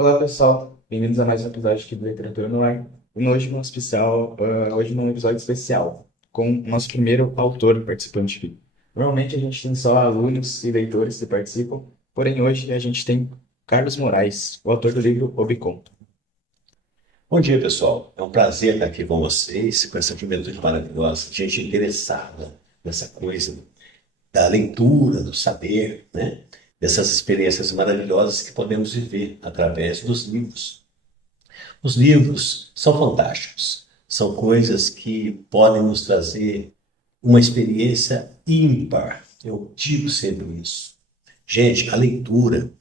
Olá pessoal, bem-vindos a mais um episódio aqui do Literatura no Ar. E hoje num episódio especial, com o nosso primeiro autor participante aqui. Normalmente a gente tem só alunos e leitores que participam, porém hoje a gente tem Carlos Moraes, o autor do livro Obicon. Bom dia, pessoal. É um prazer estar aqui com vocês, com essa juventude maravilhosa, gente interessada nessa coisa da leitura, do saber, né? Dessas experiências maravilhosas que podemos viver através dos livros. Os livros são fantásticos, são coisas que podem nos trazer uma experiência ímpar. Eu digo sempre isso. Gente, a leitura,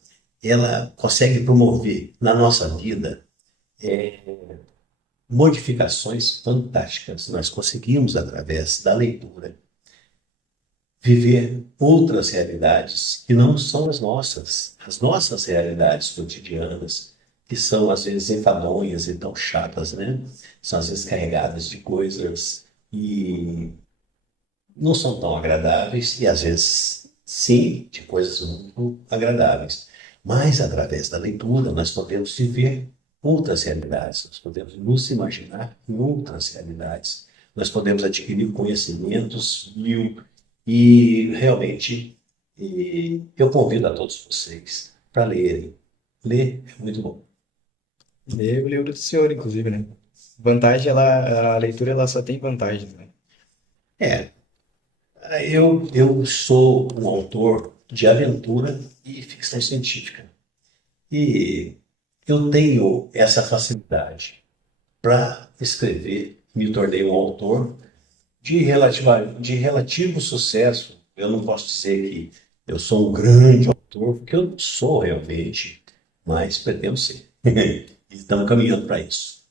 ela consegue promover na nossa vida modificações fantásticas. Nós conseguimos, através da leitura, viver outras realidades que não são as nossas realidades cotidianas, que são às vezes enfadonhas e tão chatas, né? São às vezes carregadas de coisas e não são tão agradáveis, e às vezes sim, de coisas muito agradáveis. Mas através da leitura nós podemos viver outras realidades, nós podemos nos imaginar em outras realidades, nós podemos adquirir conhecimentos mil e realmente eu convido a todos vocês para lerem. Ler é muito bom. Leia o livro do senhor, inclusive, né? Vantagem, a leitura ela só tem vantagens, né? É, eu sou um autor de aventura e ficção científica. E eu tenho essa facilidade para escrever, me tornei um autor de relativo sucesso. Eu não posso dizer que eu sou um grande autor, porque eu não sou realmente, mas pretendo ser. E estamos caminhando para isso.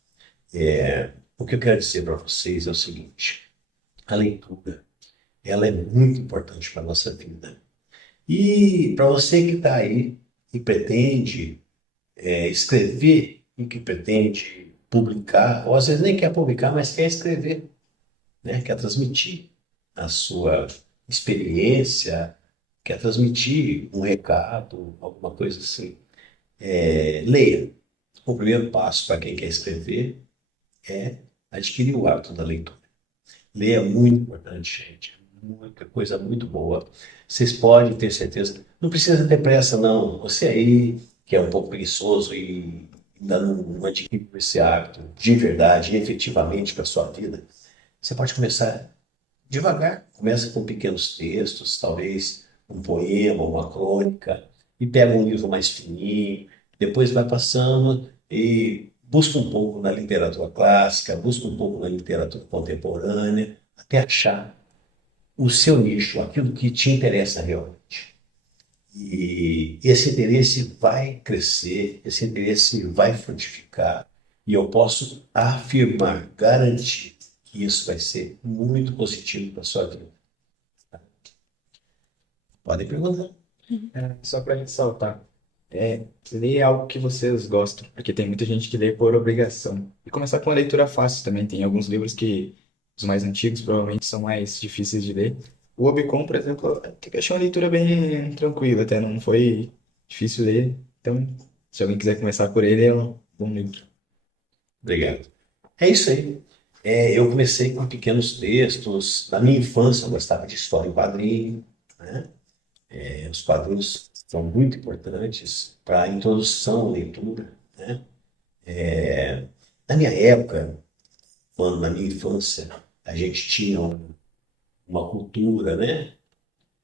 O que eu quero dizer para vocês é o seguinte: a leitura, ela é muito importante para a nossa vida. E para você que está aí e pretende escrever e que pretende publicar, ou às vezes nem quer publicar, mas quer escrever, né? Quer transmitir a sua experiência, quer transmitir um recado, alguma coisa assim. Leia. O primeiro passo para quem quer escrever é adquirir o hábito da leitura. Ler é muito importante, gente. Muita coisa muito boa. Vocês podem ter certeza. Não precisa ter pressa, não. Você aí, que é um pouco preguiçoso e ainda não adquiriu esse hábito de verdade, efetivamente para a sua vida, você pode começar devagar. Começa com pequenos textos, talvez um poema, uma crônica, e pega um livro mais fininho, depois vai passando e busca um pouco na literatura clássica, busca um pouco na literatura contemporânea, até achar o seu nicho, aquilo que te interessa realmente. E esse interesse vai crescer, esse interesse vai frutificar, e eu posso afirmar, garantir que isso vai ser muito positivo para a sua vida. Podem perguntar. Só para ressaltar, ler é algo que vocês gostam, porque tem muita gente que lê por obrigação. E começar com uma leitura fácil também. Tem alguns livros que, os mais antigos, provavelmente são mais difíceis de ler. O Obicon, por exemplo, até que eu achei uma leitura bem tranquila, até não foi difícil ler. Então, se alguém quiser começar por ele, é um bom livro. Obrigado. É isso aí. Eu comecei com pequenos textos. Na minha infância, eu gostava de história em quadrinho, né? Os quadrinhos são muito importantes para a introdução à leitura, né? Na minha época, quando na minha infância, a gente tinha uma cultura, né?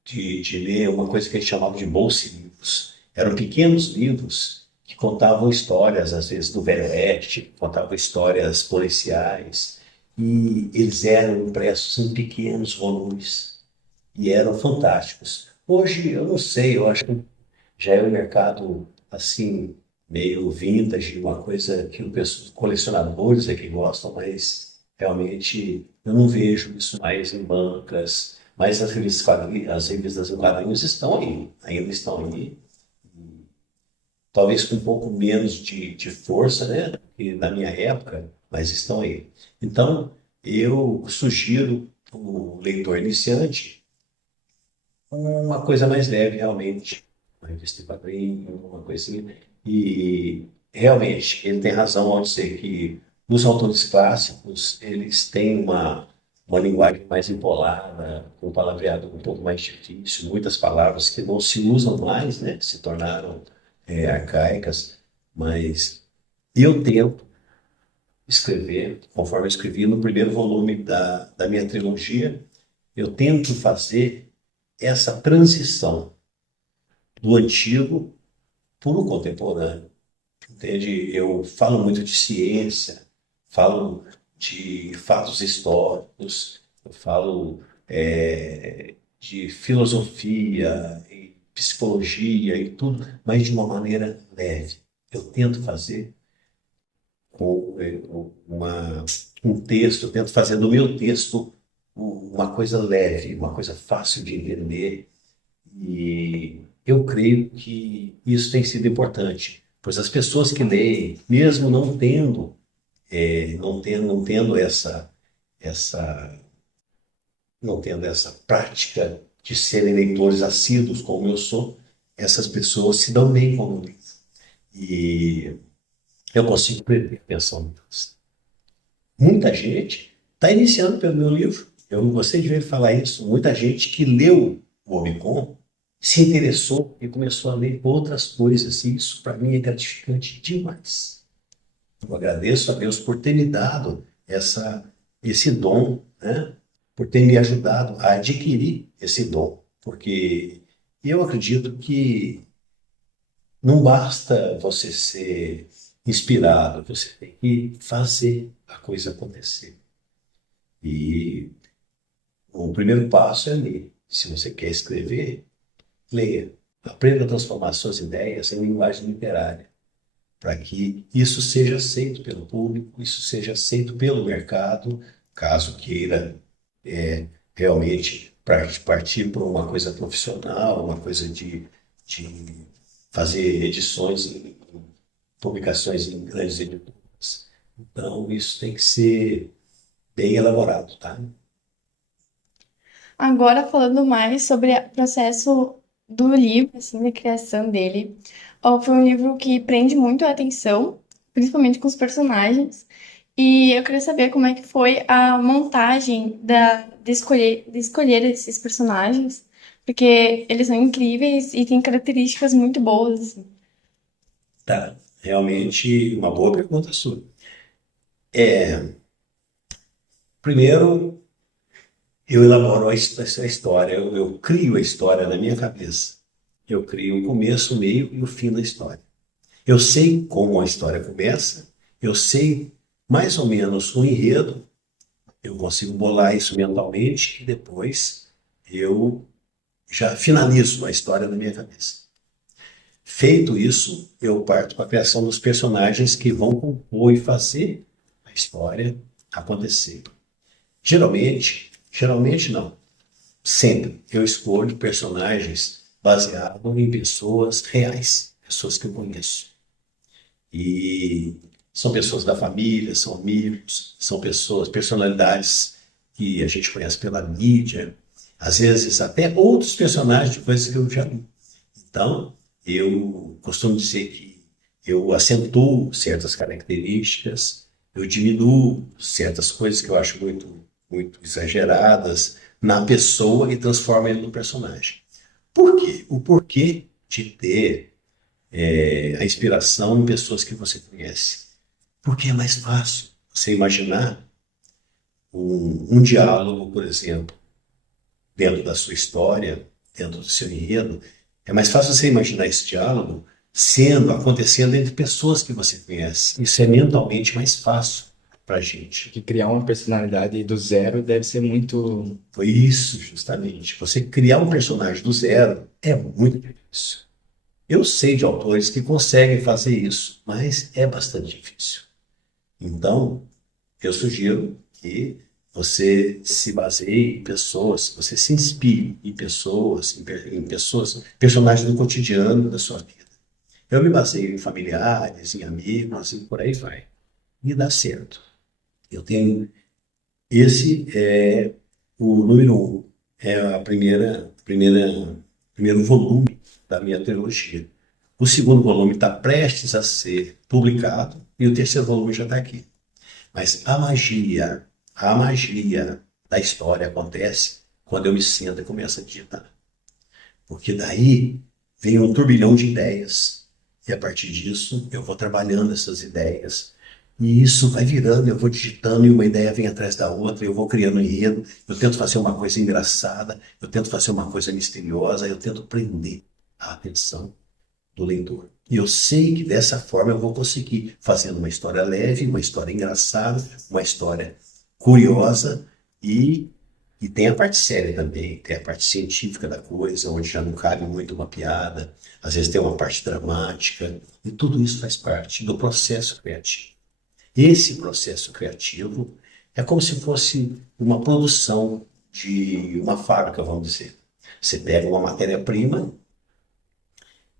De ler uma coisa que a gente chamava de bolsa-livros. Eram pequenos livros que contavam histórias, às vezes do Velho Oeste, contavam histórias policiais, e eles eram impressos em pequenos volumes e eram fantásticos. Hoje, eu não sei, eu acho que já é um mercado assim, meio vintage, uma coisa que os colecionadores é que gostam, mas realmente eu não vejo isso mais em bancas, mas as revistas em quadrinhos estão aí, ainda estão aí, talvez com um pouco menos de força, né, do que na minha época, mas estão aí. Então, eu sugiro o leitor iniciante uma coisa mais leve, realmente, uma revista em quadrinho, uma coisa assim, e realmente, ele tem razão ao dizer que os autores clássicos, eles têm uma linguagem mais embolada, com um palavreado um pouco mais difícil, muitas palavras que não se usam mais, né? Se tornaram arcaicas, mas eu tento escrever, conforme eu escrevi no primeiro volume da minha trilogia, eu tento fazer essa transição do antigo para o contemporâneo. Entende? Eu falo muito de ciência, falo de fatos históricos, eu falo de filosofia e psicologia e tudo, mas de uma maneira leve. Eu tento fazer com um texto, eu tento fazer do meu texto uma coisa leve, uma coisa fácil de entender. E eu creio que isso tem sido importante, pois as pessoas que leem, mesmo não tendo essa, não tendo essa prática de serem leitores assíduos como eu sou, essas pessoas se dão bem com o livro. E eu consigo prever a atenção delas. Muita gente está iniciando pelo meu livro. Eu gostei de ver falar isso. Muita gente que leu o Omicron se interessou e começou a ler outras coisas. E isso, para mim, é gratificante demais. Eu agradeço a Deus por ter me dado esse dom, né? Por ter me ajudado a adquirir esse dom. Porque eu acredito que não basta você ser inspirado, você tem que fazer a coisa acontecer. E o primeiro passo é ler. Se você quer escrever, leia. Aprenda a transformar suas ideias em linguagem literária, para que isso seja aceito pelo público, isso seja aceito pelo mercado, caso queira realmente partir para uma coisa profissional, uma coisa de fazer edições, publicações em grandes editoras. Então, isso tem que ser bem elaborado, tá? Agora, falando mais sobre o processo do livro, assim, da criação dele, foi um livro que prende muito a atenção, principalmente com os personagens. E eu queria saber como é que foi a montagem de escolher esses personagens, porque eles são incríveis e têm características muito boas, assim. Tá, realmente uma boa pergunta sua. Primeiro, eu elaboro essa história, eu crio a história na minha cabeça. Eu crio o começo, o meio e o fim da história. Eu sei como a história começa, eu sei mais ou menos o enredo, eu consigo bolar isso mentalmente e depois eu já finalizo a história na minha cabeça. Feito isso, eu parto para a criação dos personagens que vão compor e fazer a história acontecer. Geralmente não, sempre eu escolho personagens baseados em pessoas reais, pessoas que eu conheço. E são pessoas da família, são amigos, são pessoas, personalidades que a gente conhece pela mídia, às vezes até outros personagens de coisas que eu já vi. Então, eu costumo dizer que eu acentuo certas características, eu diminuo certas coisas que eu acho muito exageradas na pessoa e transformo ele no personagem. Por quê? O porquê de ter a inspiração em pessoas que você conhece. Porque é mais fácil você imaginar um diálogo, por exemplo, dentro da sua história, dentro do seu enredo. É mais fácil você imaginar esse diálogo acontecendo entre pessoas que você conhece. Isso é mentalmente mais fácil para a gente. Que criar uma personalidade do zero deve ser muito. Foi isso, justamente. Você criar um personagem do zero é muito difícil. Eu sei de autores que conseguem fazer isso, mas é bastante difícil. Então, eu sugiro que você se baseie em pessoas, você se inspire em pessoas, em pessoas, personagens do cotidiano da sua vida. Eu me baseio em familiares, em amigos e por aí vai. E dá certo. Eu tenho. Esse é o número um, é a primeiro volume da minha trilogia. O segundo volume está prestes a ser publicado e o terceiro volume já está aqui. Mas a magia da história acontece quando eu me sento e começo a digitar. Porque daí vem um turbilhão de ideias. E a partir disso eu vou trabalhando essas ideias. E isso vai virando, eu vou digitando e uma ideia vem atrás da outra, eu vou criando um enredo, eu tento fazer uma coisa engraçada, eu tento fazer uma coisa misteriosa, eu tento prender a atenção do leitor. E eu sei que dessa forma eu vou conseguir, fazendo uma história leve, uma história engraçada, uma história curiosa e tem a parte séria também, tem a parte científica da coisa, onde já não cabe muito uma piada, às vezes tem uma parte dramática, e tudo isso faz parte do processo criativo. Esse processo criativo é como se fosse uma produção de uma fábrica, vamos dizer. Você pega uma matéria-prima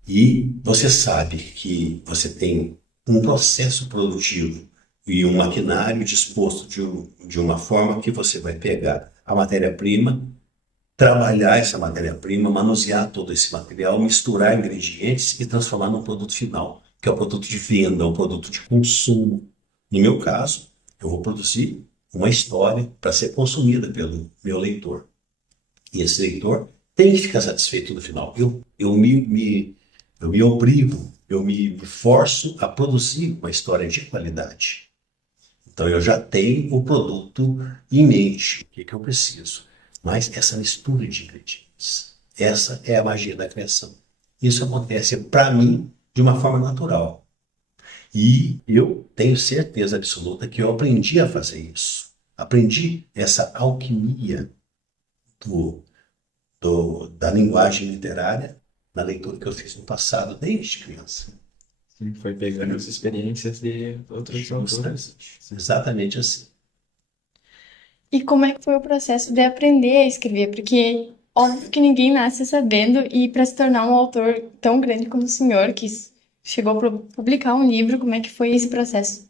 e você sabe que você tem um processo produtivo e um maquinário disposto de uma forma que você vai pegar a matéria-prima, trabalhar essa matéria-prima, manusear todo esse material, misturar ingredientes e transformar num produto final, que é o produto de venda, um produto de consumo. No meu caso, eu vou produzir uma história para ser consumida pelo meu leitor. E esse leitor tem que ficar satisfeito no final. Eu me obrigo, eu me forço a produzir uma história de qualidade. Então eu já tenho o produto em mente, o que eu preciso. Mas essa mistura de ingredientes, essa é a magia da criação. Isso acontece para mim de uma forma natural. E eu tenho certeza absoluta que eu aprendi a fazer isso. Aprendi essa alquimia do, da linguagem literária na leitura que eu fiz no passado, desde criança. Sim, foi pegando as experiências de outros autores. Exatamente assim. E como é que foi o processo de aprender a escrever? Porque óbvio que ninguém nasce sabendo, e para se tornar um autor tão grande como o senhor, que chegou a publicar um livro, como é que foi esse processo?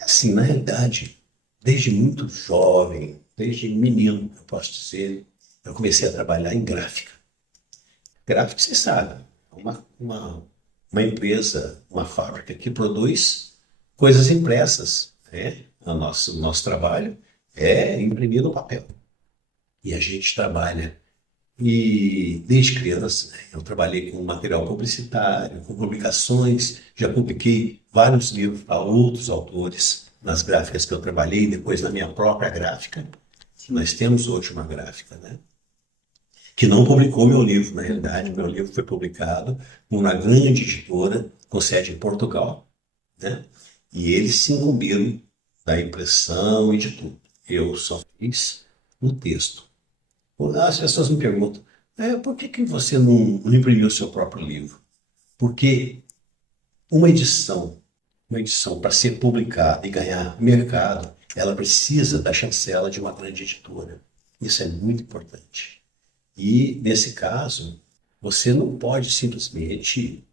Assim, na realidade, desde muito jovem, desde menino, eu posso dizer, eu comecei a trabalhar em gráfica. Gráfica, você sabe, é uma empresa, uma fábrica que produz coisas impressas, né? O nosso trabalho é imprimir no papel. E a gente trabalha. E desde criança, né, eu trabalhei com material publicitário, com publicações, já publiquei vários livros para outros autores nas gráficas que eu trabalhei, depois na minha própria gráfica. Nós temos hoje uma gráfica, né, que não publicou meu livro, na realidade. Meu livro foi publicado numa grande editora com sede em Portugal, né, e eles se incumbiram da impressão e de tudo. Eu só fiz o texto. As pessoas me perguntam, por que você não imprimiu o seu próprio livro? Porque uma edição para ser publicada e ganhar mercado, ela precisa da chancela de uma grande editora. Isso é muito importante. E, nesse caso, você não pode simplesmente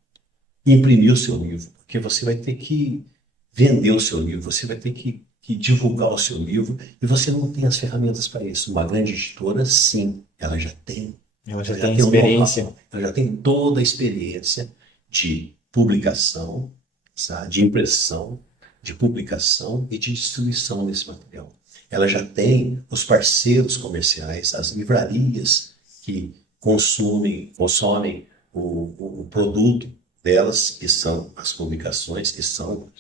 imprimir o seu livro, porque você vai ter que vender o seu livro, você vai ter que divulgar o seu livro, e você não tem as ferramentas para isso. Uma grande editora, sim, ela já tem. Ela já Ela tem tem um experiência. know-how, ela já tem toda a experiência de publicação, sabe? De impressão, de publicação e de distribuição desse material. Ela já tem os parceiros comerciais, as livrarias que consomem o produto delas, que são as publicações, que são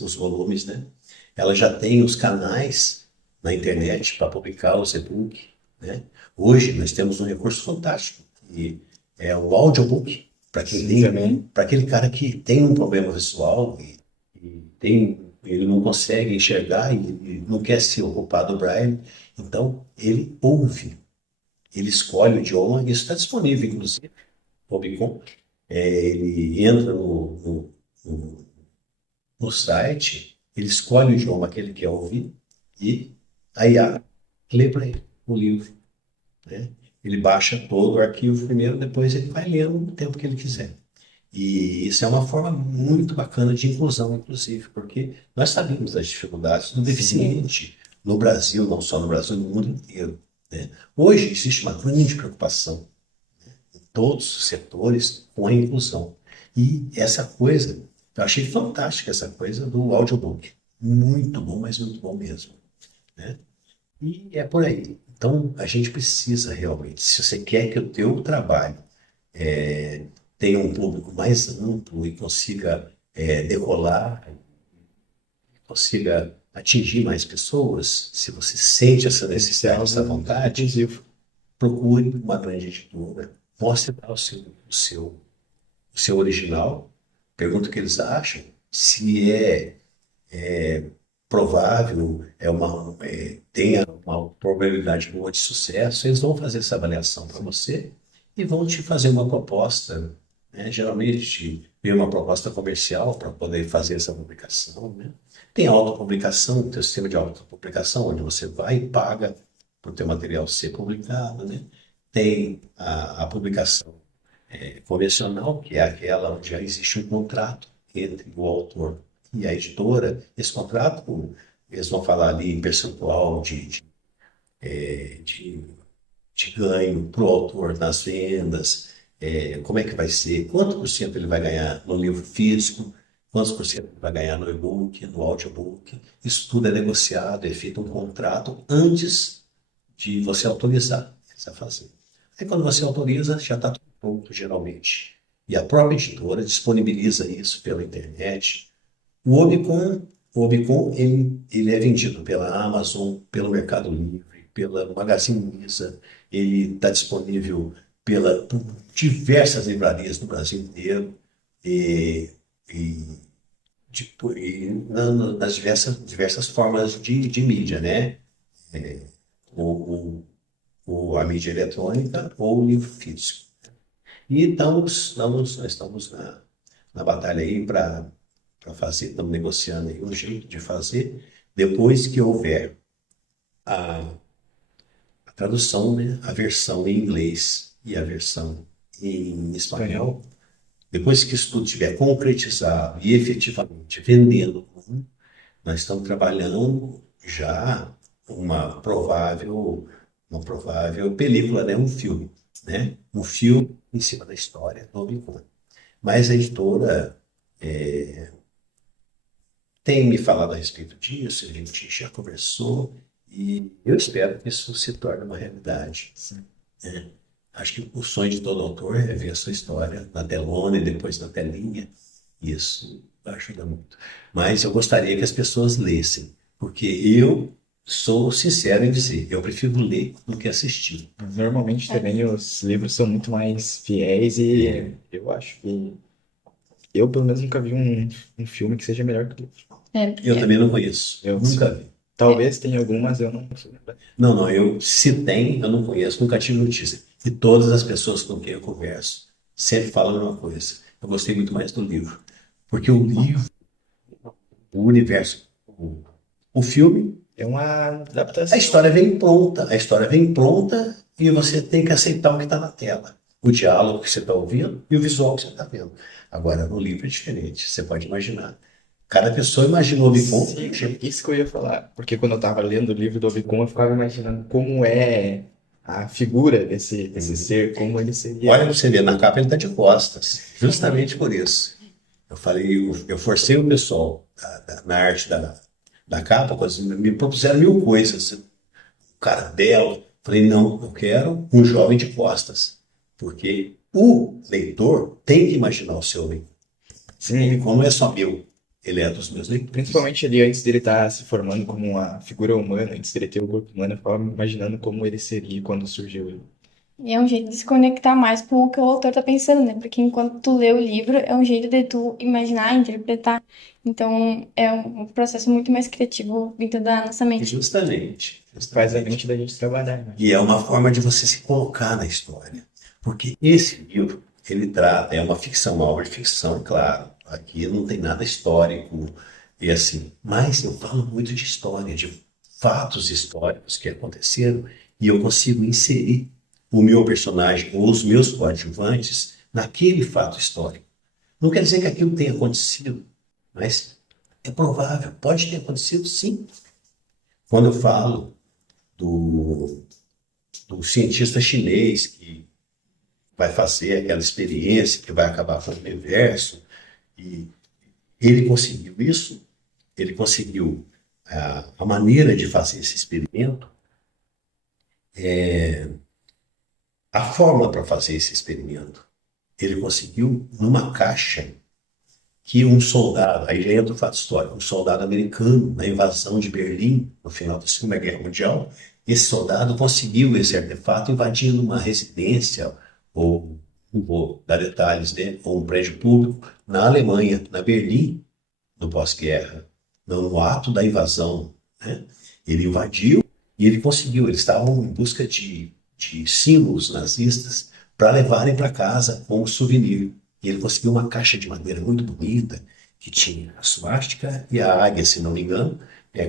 os volumes, né? Ela já tem os canais na internet para publicar os e-books, né? Hoje nós temos um recurso fantástico, que é o audiobook, para quem Sim, também. para aquele cara que tem um problema visual ele não consegue enxergar e não quer se ocupar do braille, então ele ouve, ele escolhe o idioma, isso está disponível, inclusive, no Bicom. Ele entra no, no site, ele escolhe o idioma que ele quer ouvir e a IA lê para ele o livro, né? Ele baixa todo o arquivo primeiro, depois ele vai lendo no tempo que ele quiser. E isso é uma forma muito bacana de inclusão, inclusive, porque nós sabemos das dificuldades do deficiente no Brasil, não só no Brasil, no mundo inteiro, né? Hoje existe uma grande preocupação em todos os setores com a inclusão. E essa coisa, eu achei fantástica essa coisa do audiobook. Muito bom, mas muito bom mesmo, né? E é por aí. Então, a gente precisa realmente, se você quer que o teu trabalho tenha um público mais amplo e consiga decolar, consiga atingir mais pessoas, se você sente essa Tem que ser necessidade, essa algo vontade, inclusivo. procure uma grande editora, mostre lá o seu original, pergunta o que eles acham, se provável, tenha uma probabilidade boa de sucesso, eles vão fazer essa avaliação para você e vão te fazer uma proposta, né? Geralmente vem uma proposta comercial para poder fazer essa publicação, né? Tem autopublicação, tem o sistema de autopublicação, onde você vai e paga para o teu material ser publicado, né? Tem a publicação convencional, que é aquela onde já existe um contrato entre o autor e a editora. Esse contrato, eles vão falar ali em percentual de, de ganho para o autor nas vendas, como é que vai ser, quanto por cento ele vai ganhar no livro físico, quantos por cento ele vai ganhar no e-book, no audiobook. Isso tudo é negociado, é feito um contrato antes de você autorizar eles a fazer. Aí quando você autoriza, já está tudo pronto, geralmente. E a própria editora disponibiliza isso pela internet. O Obicon, ele é vendido pela Amazon, pelo Mercado Livre, pela Magazine Luiza, ele está disponível por diversas livrarias no Brasil inteiro e, e, nas diversas formas de mídia, né? O, a mídia eletrônica ou o livro físico. E nós estamos na batalha aí para fazer, estamos negociando aí um jeito de fazer, depois que houver a, a tradução, né, a versão em inglês e a versão em Espanhol. espanhol, depois que isso tudo estiver concretizado e efetivamente vendendo, nós estamos trabalhando já uma provável película, né, um filme, né, um filme em cima da história do Obi-Wan. Mas a editora tem me falado a respeito disso, a gente já conversou e eu espero que isso se torne uma realidade. Sim. Acho que o sonho de todo autor é ver a sua história na telona e depois na telinha. Isso ajuda muito. Mas eu gostaria que as pessoas lessem, porque eu sou sincero em dizer, eu prefiro ler do que assistir. Normalmente também os livros são muito mais fiéis e eu acho que eu pelo menos nunca vi um filme que seja melhor que o livro. Eu também não conheço, Eu nunca vi. talvez tenha algumas, eu não consigo lembrar. Não, se tem, eu não conheço, nunca tive notícia. E todas as pessoas com quem eu converso sempre falam a mesma coisa. Eu gostei muito mais do livro. Porque o livro, o universo, o filme, É uma a adaptação. história vem pronta e você tem que aceitar o que está na tela. O diálogo que você está ouvindo e o visual que você está vendo. Agora, no livro é diferente, você pode imaginar. Cada pessoa imaginou o Obi-Wan de Sim, um jeito. isso que eu ia falar. Porque quando eu tava lendo o livro do Obi-Wan, eu ficava imaginando como é a figura desse ser, como ele seria. Olha, você vê, na capa ele está de costas, justamente por isso. Eu falei, eu forcei o pessoal na arte da capa, quando eles me propuseram mil coisas. Um cara belo. Falei, não, eu quero um jovem de costas. Porque o leitor tem que imaginar o seu leitor. Sim, Como não é só meu, ele é dos meus leitores. principalmente ali antes dele estar se formando como uma figura humana, antes dele ter o corpo humano, eu ficava imaginando como ele seria quando surgiu ele. E é um jeito de se conectar mais com o que o autor tá pensando, né? Porque enquanto tu lê o livro, é um jeito de tu imaginar, interpretar. Então, é um processo muito mais criativo dentro da nossa mente. Justamente. Faz a mente da gente trabalhar, né? E é uma forma de você se colocar na história. Porque esse livro, ele trata, é uma ficção, uma obra de ficção, claro. Aqui não tem nada histórico e assim. Mas eu falo muito de história, de fatos históricos que aconteceram e eu consigo inserir o meu personagem ou os meus coadjuvantes naquele fato histórico. Não quer dizer que aquilo tenha acontecido, mas é provável, pode ter acontecido sim. Quando eu falo do cientista chinês que vai fazer aquela experiência que vai acabar com o universo. E ele conseguiu isso, ele conseguiu a maneira de fazer esse experimento, a fórmula para fazer esse experimento. Ele conseguiu numa caixa que um soldado, aí já entra o fato histórico, um soldado americano na invasão de Berlim, no final da Segunda Guerra Mundial, esse soldado conseguiu esse artefato invadindo uma residência, ou não vou dar detalhes, né, ou um prédio público, na Alemanha, na Berlim, no pós-guerra, no ato da invasão, né? Ele invadiu e ele conseguiu, eles estavam em busca de símbolos nazistas para levarem para casa como souvenir. E ele conseguiu uma caixa de madeira muito bonita, que tinha a suástica e a águia, se não me engano,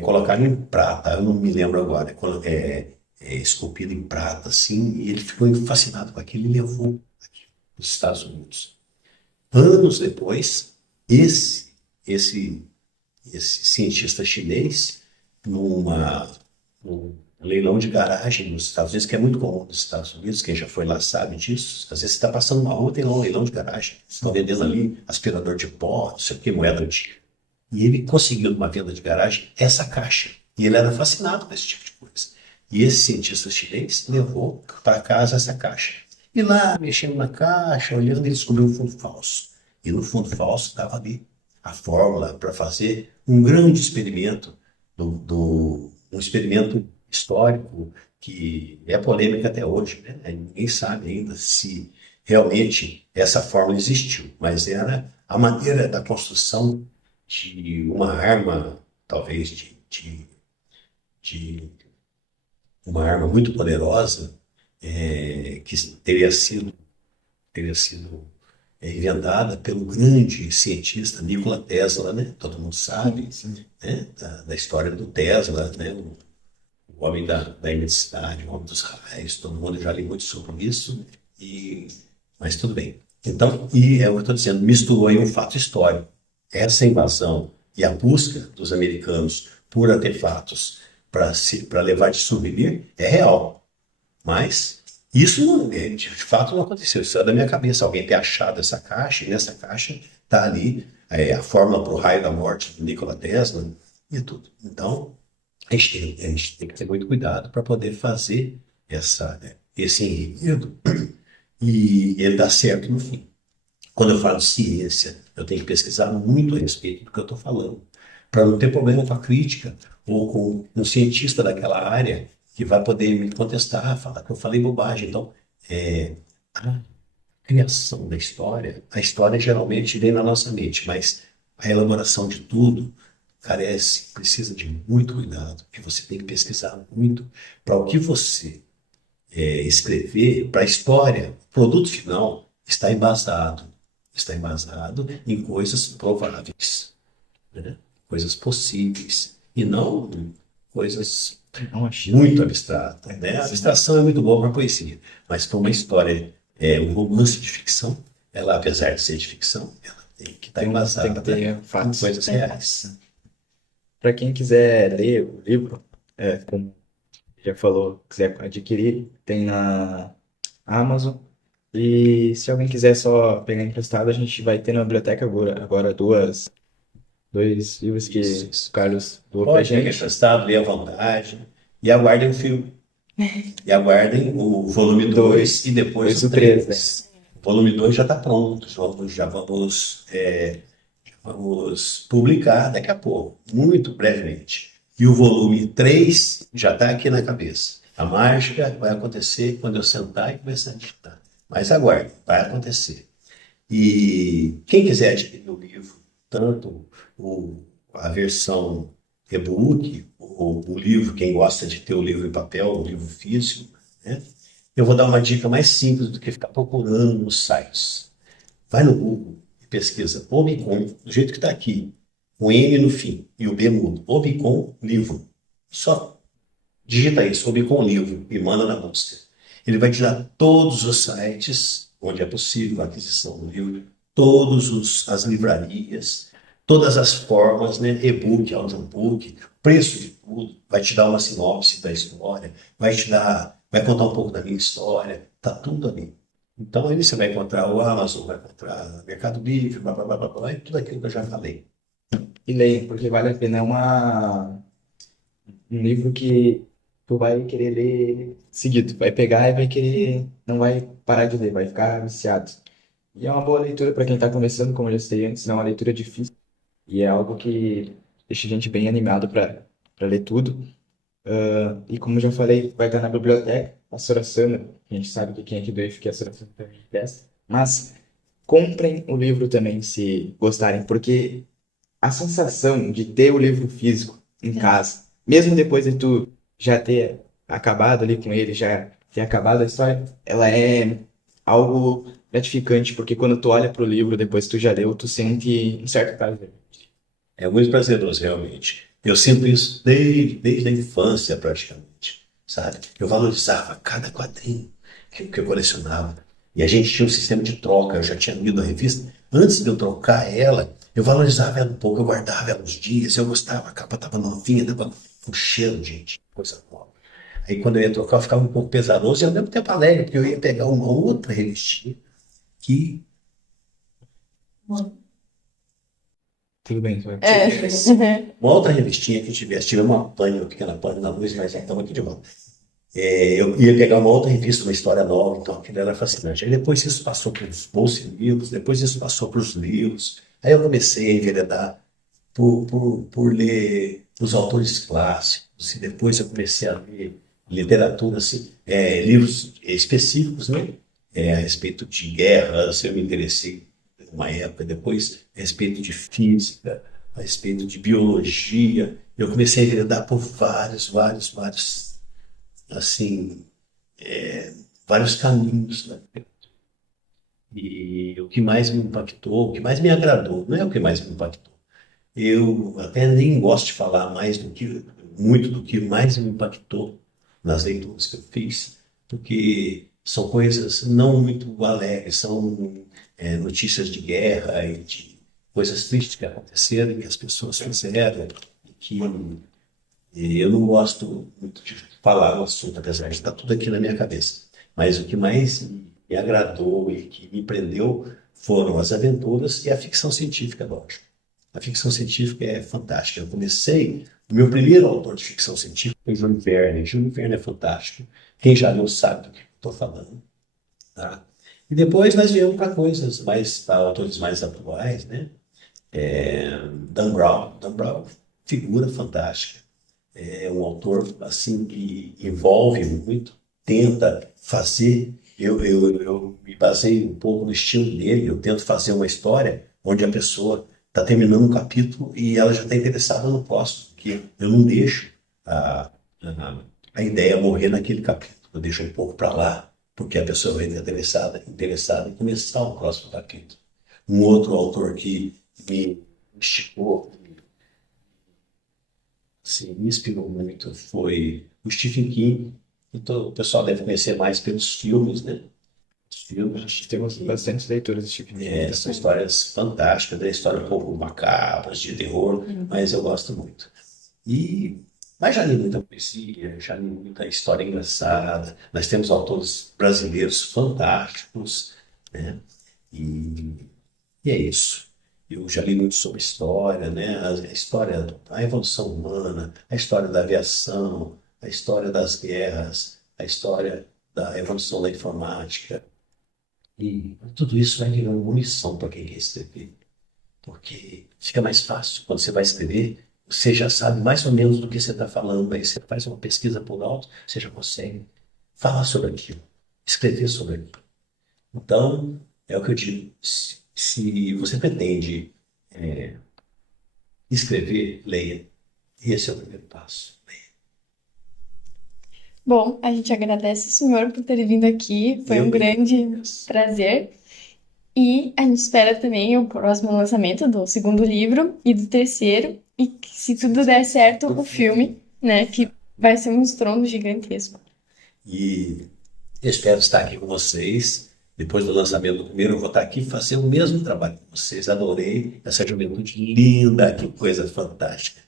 colocaram em prata, eu não me lembro agora, esculpido em prata, assim, e ele ficou fascinado com aquilo e levou aquilo para os Estados Unidos. Anos depois, esse, esse cientista chinês, num leilão de garagem nos Estados Unidos, que é muito comum nos Estados Unidos, quem já foi lá sabe disso. Às vezes você está passando uma rua, tem lá um leilão de garagem, estão vendendo ali aspirador de pó, não sei o que, moeda antiga. E ele conseguiu, numa venda de garagem, essa caixa. E ele era fascinado com esse tipo de coisa. E esse cientista chinês levou para casa essa caixa. E lá, mexendo na caixa, olhando, ele descobriu um fundo falso. E no fundo falso estava ali a fórmula para fazer um grande experimento, um experimento histórico que é polêmica até hoje, né? Ninguém sabe ainda se realmente essa fórmula existiu, mas era a maneira da construção de uma arma, talvez de uma arma muito poderosa, que teria sido inventada pelo grande cientista Nikola Tesla, né? Todo mundo sabe, Sim. né? Da história do Tesla, né? O homem da imensidade, o homem dos raios, todo mundo já li muito sobre isso, mas tudo bem. Então, e é o que eu estou dizendo, misturou aí um fato histórico. Essa invasão e a busca dos americanos por artefatos para levar de souvenir é real. Mas isso não, de fato não aconteceu. Isso é da minha cabeça. Alguém ter achado essa caixa, e nessa caixa está ali a fórmula para o raio da morte do Nikola Tesla e tudo. Então, a gente tem que ter muito cuidado para poder fazer esse enredo e ele dar certo no fim. Quando eu falo ciência, eu tenho que pesquisar muito a respeito do que eu estou falando, para não ter problema com a crítica ou com um cientista daquela área que vai poder me contestar, falar que eu falei bobagem. Então, a criação da história, a história geralmente vem na nossa mente, mas a elaboração de tudo precisa de muito cuidado, porque você tem que pesquisar muito para o que você escrever, para a história, o produto final está embasado em coisas prováveis, né? Coisas possíveis, e não coisas Não achei. muito abstratas, né? A abstração é muito boa para poesia, mas para uma história, um romance de ficção, ela, apesar de ser de ficção, ela tem que estar embasada, Tem que ter né, com fatos. coisas reais. Para quem quiser ler o livro, como já falou, quiser adquirir, tem na Amazon. E se alguém quiser só pegar emprestado, a gente vai ter na biblioteca agora dois livros que Isso. o Carlos doou pra Pode pegar gente. emprestado, ler à vontade, e aguardem o filme. E aguardem o volume 2 Dois. e depois Depois o o três, 3. O volume 2 já está pronto, já vamos publicar daqui a pouco, muito brevemente. E o volume 3 já está aqui na cabeça. A mágica vai acontecer quando eu sentar e começar a digitar. Mas aguarde, vai acontecer. E quem quiser adquirir o livro, tanto a versão e-book, o livro, quem gosta de ter o livro em papel, o livro físico, né? Eu vou dar uma dica mais simples do que ficar procurando nos sites. Vai no Google e pesquisa Obicon, do jeito que está aqui, o N no fim e o B mudo, Obicon livro. Só digita isso, Obicon livro, e manda na busca. Ele vai te dar todos os sites onde é possível a aquisição do livro, todas as livrarias, todas as formas, né? E-book, audiobook, preço de tudo, vai te dar uma sinopse da história, vai contar um pouco da minha história, tá tudo ali. Então, aí você vai encontrar o Amazon, vai encontrar o Mercado Livre, blá, blá, blá, blá, blá, e tudo aquilo que eu já falei. E leia, porque vale a pena. É um livro que tu vai querer ler ele seguido. Vai pegar e vai querer. Não vai parar de ler, vai ficar viciado. E é uma boa leitura para quem está começando, como eu já sei antes, não é uma leitura difícil. E é algo que deixa a gente bem animado para ler tudo. E como já falei, vai estar na biblioteca, a Sora-sana, a gente sabe que quem é aqui do IF que a Sora-sana também testa. Mas comprem o livro também, se gostarem, porque a sensação de ter o livro físico em casa, mesmo depois de tu já ter acabado ali com ele, já ter acabado a história, ela é algo gratificante, porque quando tu olha pro livro depois que tu já leu, tu sente um certo prazer. É muito prazeroso, realmente. Eu sinto isso desde a infância, praticamente, sabe? Eu valorizava cada quadrinho que eu colecionava. E a gente tinha um sistema de troca, eu já tinha lido a revista. Antes de eu trocar ela, eu valorizava ela um pouco, eu guardava ela uns dias, eu gostava, a capa estava novinha, estava com cheiro, gente, coisa nova. Aí quando eu ia trocar, eu ficava um pouco pesaroso e ao mesmo tempo alegre, porque eu ia pegar uma outra revistinha que Tudo bem, vai. É. uma outra revistinha que tive uma pane, uma pequena pane na luz, mas já estamos aqui de volta. Eu ia pegar uma outra revista, uma história nova, então aquilo era fascinante. Aí depois isso passou para os bolsa-livros, depois isso passou para os livros. Aí eu comecei a enveredar por ler os autores clássicos, e depois eu comecei a ler literatura, assim, livros específicos, né? A respeito de guerras, eu me interessei uma época, depois a respeito de física, a respeito de biologia. Eu comecei a enveredar por vários assim, vários caminhos, né? E o que mais me impactou, o que mais me agradou, não é o que mais me impactou. Eu até nem gosto de falar muito do que mais me impactou nas leituras que eu fiz, porque são coisas não muito alegres, são notícias de guerra e de coisas tristes que aconteceram e que as pessoas fizeram, e que eu não gosto muito de falar o assunto, apesar de estar tudo aqui na minha cabeça. Mas o que mais me agradou e que me prendeu foram as aventuras e a ficção científica, lógico. A ficção científica é fantástica. O meu primeiro autor de ficção científica foi Júlio Verne. Júlio Verne é fantástico. Quem já leu sabe do que estou falando, tá? E depois nós viemos para coisas para autores mais atuais, né? Dan Brown. Dan Brown, figura fantástica. É um autor assim que envolve muito, tenta fazer. Eu me baseio um pouco no estilo dele. Eu tento fazer uma história onde a pessoa está terminando um capítulo e ela já está interessada no próximo, porque eu não deixo a ideia morrer naquele capítulo. Eu deixo um pouco para lá, porque a pessoa vai estar interessada em começar o próximo capítulo. Um outro autor que me esticou, assim, me inspirou muito foi o Stephen King. Então, o pessoal deve conhecer mais pelos filmes, né? Os A filmes gente temos bastante leituras desse tipo de livro. são histórias fantásticas, né? Histórias um pouco macabras, de terror, mas eu gosto muito. Mas já li muita poesia, já li muita história engraçada. Nós temos autores brasileiros fantásticos, né? E, e é isso. Eu já li muito sobre história, né? A história, a evolução humana, a história da aviação, a história das guerras, a história da evolução da informática. E tudo isso vai virando munição para quem quer escrever. Porque fica mais fácil. Quando você vai escrever, você já sabe mais ou menos do que você está falando. Aí você faz uma pesquisa por alto, você já consegue falar sobre aquilo, escrever sobre aquilo. Então, é o que eu digo. Se você pretende escrever, leia. Esse é o primeiro passo. Bom, a gente agradece o senhor por ter vindo aqui. Foi um grande prazer. E a gente espera também o próximo lançamento do segundo livro e do terceiro. E que, se tudo der certo, o filme, né? Que vai ser um estrondo gigantesco. E eu espero estar aqui com vocês. Depois do lançamento do primeiro, eu vou estar aqui e fazer o mesmo trabalho com vocês. Adorei essa juventude linda, que coisa fantástica.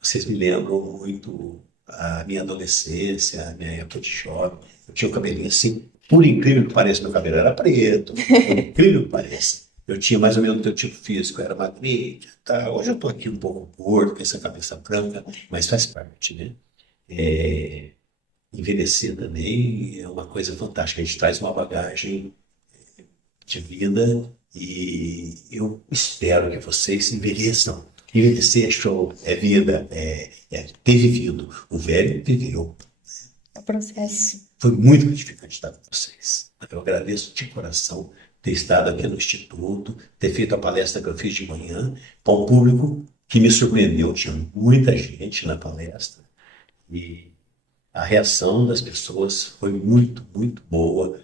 Vocês me lembram muito a minha adolescência, a minha época de jovem. Eu tinha o cabelinho assim, Por incrível que pareça, meu cabelo era preto, por incrível que pareça. Eu tinha mais ou menos o teu tipo físico, eu era magrinho, tá? Hoje eu estou aqui um pouco gordo, com essa cabeça branca, mas faz parte, né? É, envelhecer também é uma coisa fantástica. A gente traz uma bagagem de vida e eu espero que vocês envelheçam. Envelhecer é show, é vida, é ter vivido. O velho viveu. O processo. Foi muito gratificante estar com vocês. Eu agradeço de coração ter estado aqui no Instituto, ter feito a palestra que eu fiz de manhã, para um público que me surpreendeu. Tinha muita gente na palestra e a reação das pessoas foi muito, muito boa.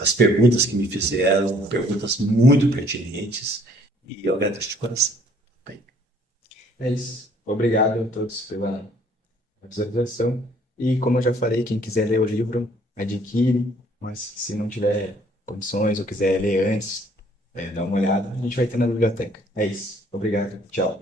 As perguntas que me fizeram, perguntas muito pertinentes, e eu agradeço de coração. Bem, É isso. Obrigado a todos pela visualização. E como eu já falei, quem quiser ler o livro, adquire. Mas se não tiver condições ou quiser ler antes, dá uma olhada, a gente vai ter na biblioteca. É isso. Obrigado. Tchau.